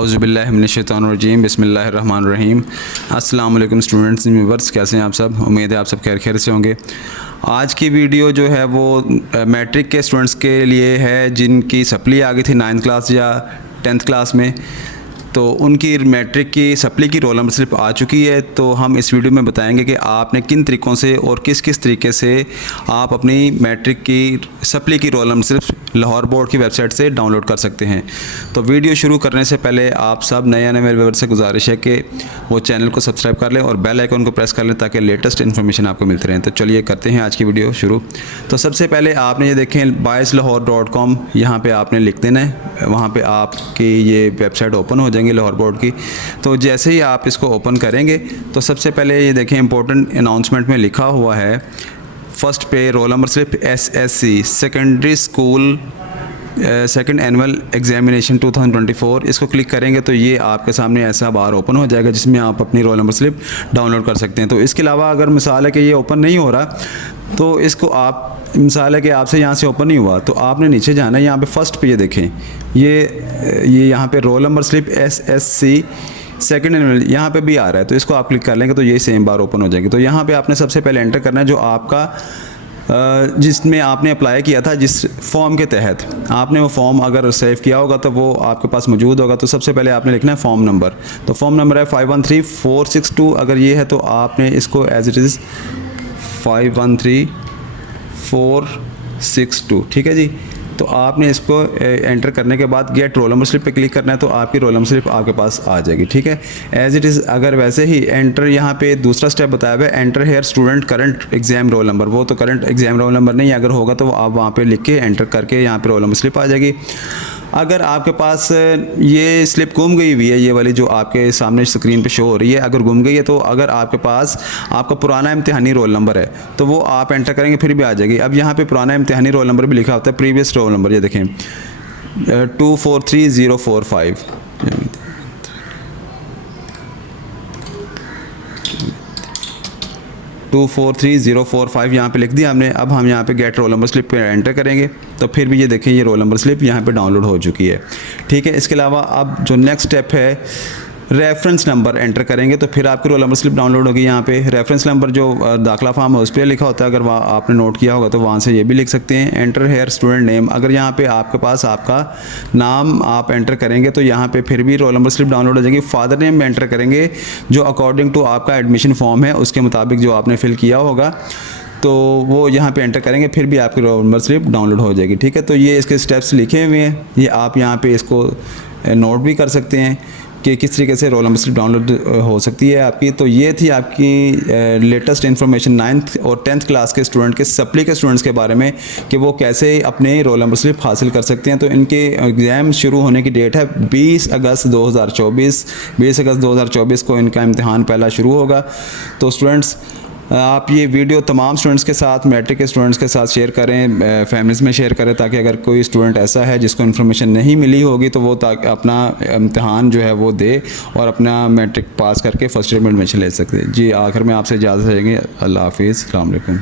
आउज़ुबिल्लाहि मिनश्शैतानिर्रजीम बिस्मिल्लाहिर्रहमानिर्रहीम। अस्सलाम वालेकुम स्टूडेंट्स एंड व्यूअर्स, कैसे हैं आप सब? उम्मीद है आप सब खैर से होंगे। आज की वीडियो जो है वो मैट्रिक के स्टूडेंट्स के लिए है जिनकी सप्ली आ गई थी 9th क्लास या 10th क्लास में, तो उनकी मैट्रिक की सप्ली की रोल नंबर स्लिप आ चुकी है। तो हम इस वीडियो में बताएंगे कि आपने किन तरीक़ों से और किस किस तरीके से आप अपनी मैट्रिक की सप्ली की roll number slip Lahore board की वेबसाइट से डाउनलोड कर सकते हैं। तो वीडियो शुरू करने से पहले आप सब नए मेरे व्यूअर्स से गुजारिश है कि वो चैनल को सब्सक्राइब कर लें और बेल आइकन को प्रेस कर लें ताकि लेटेस्ट इन्फॉर्मेशन आपको मिलती रहे। तो चलिए करते हैं आज की वीडियो शुरू। तो सबसे पहले आपने ये देखें baislahore.com, यहाँ पे आपने लिख देना है, वहाँ पे आपकी ये वेबसाइट ओपन हो जाएंगी लाहौर बोर्ड की। तो जैसे ही आप इसको ओपन करेंगे तो सबसे पहले ये देखें इंपॉर्टेंट अनाउंसमेंट में लिखा हुआ है फर्स्ट पे roll number slip SSC secondary school second annual examination 2024। इसको क्लिक करेंगे तो ये आपके सामने ऐसा बार ओपन हो जाएगा जिसमें आप अपनी रोल नंबर स्लिप डाउनलोड कर सकते हैं। तो इसके अलावा अगर मिसाल है कि ये ओपन नहीं हो रहा तो इसको आप, मिसाल है कि आपसे यहाँ से ओपन नहीं हुआ तो आपने नीचे जाना है, यहाँ पे फर्स्ट पे ये देखें, ये यहाँ पे roll number slip SSC second annual यहाँ पे भी आ रहा है, तो इसको आप क्लिक कर लेंगे तो ये सेम बार ओपन हो जाएगी। तो यहाँ पे आपने सबसे पहले एंटर करना है जो आपका जिसमें आपने अप्लाई किया था, जिस फॉर्म के तहत आपने वो फॉर्म अगर सेव किया होगा तो वो आपके पास मौजूद होगा। तो सबसे पहले आपने लिखना है फॉर्म नंबर। तो फॉर्म नंबर है 513462। अगर ये है तो आपने इसको एज इट इज़ 513462, ठीक है जी। तो आपने इसको एंटर करने के बाद गेट रोल नंबर स्लिप पे क्लिक करना है तो आपकी रोल नंबर स्लिप आपके पास आ जाएगी, ठीक है एज इट इज़। अगर वैसे ही एंटर, यहाँ पे दूसरा स्टेप बताया हुआ है enter here student current exam roll number, वो तो करंट एग्जाम रोल नंबर नहीं, अगर होगा तो आप वहाँ पे लिख के एंटर करके यहाँ पे रोल नंबर स्लिप आ जाएगी। अगर आपके पास ये स्लिप गुम गई हुई है, ये वाली जो आपके सामने स्क्रीन पे शो हो रही है, अगर गुम गई है तो अगर आपके पास आपका पुराना इम्तिहानी रोल नंबर है तो वो आप एंटर करेंगे फिर भी आ जाएगी। अब यहाँ पे पुराना इम्तिहानी रोल नंबर भी लिखा होता है, प्रीवियस रोल नंबर, ये देखें 243045, 243045 यहाँ पे लिख दिया हमने। अब हम यहाँ पे गेट रोल नंबर स्लिप पे एंटर करेंगे तो फिर भी ये देखें ये रोल नंबर स्लिप यहाँ पे डाउनलोड हो चुकी है, ठीक है। इसके अलावा अब जो नेक्स्ट स्टेप है रेफरेंस नंबर एंटर करेंगे तो फिर आपकी रोल नंबर स्लिप डाउनलोड होगी। यहाँ पे रेफरेंस नंबर जो दाखिला फॉर्म है उस पर लिखा होता है, अगर वहाँ आपने नोट किया होगा तो वहाँ से ये भी लिख सकते हैं। एंटर हेयर स्टूडेंट नेम, अगर यहाँ पे आपके पास आपका नाम आप एंटर करेंगे तो यहाँ पे फिर भी रोल नंबर स्लिप डाउनलोड हो जाएगी। फादर नेम में एंटर करेंगे जो अकॉर्डिंग टू आपका एडमिशन फॉर्म है उसके मुताबिक जो आपने फिल किया होगा तो वो यहाँ पे एंटर करेंगे फिर भी आपकी रोल नंबर स्लिप डाउनलोड हो जाएगी, ठीक है। तो ये इसके स्टेप्स लिखे हुए हैं, ये आप यहाँ पे इसको नोट भी कर सकते हैं कि किस तरीके से रोल नंबर स्लिप डाउनलोड हो सकती है आपकी। तो ये थी आपकी लेटेस्ट इन्फॉर्मेशन 9th और 10th क्लास के स्टूडेंट के सप्ली के स्टूडेंट्स के बारे में कि वो कैसे अपने रोल नंबर स्लिप हासिल कर सकते हैं। तो इनके एग्ज़ाम शुरू होने की डेट है 20 अगस्त 2024। 20 अगस्त 2024 को इनका इम्तिहान पहला शुरू होगा। तो स्टूडेंट्स आप ये वीडियो तमाम स्टूडेंट्स के साथ, मैट्रिक के स्टूडेंट्स के साथ शेयर करें, फैमिलीज़ में शेयर करें ताकि अगर कोई स्टूडेंट ऐसा है जिसको इन्फॉर्मेशन नहीं मिली होगी तो वो अपना इम्तिहान जो है वो दे और अपना मैट्रिक पास करके फर्स्ट ईयर में एडमिशन ले सकते हैं जी। आखिर में आपसे इजाज़त चाहेंगे। अल्लाह हाफिज़, अस्सलाम वालेकुम।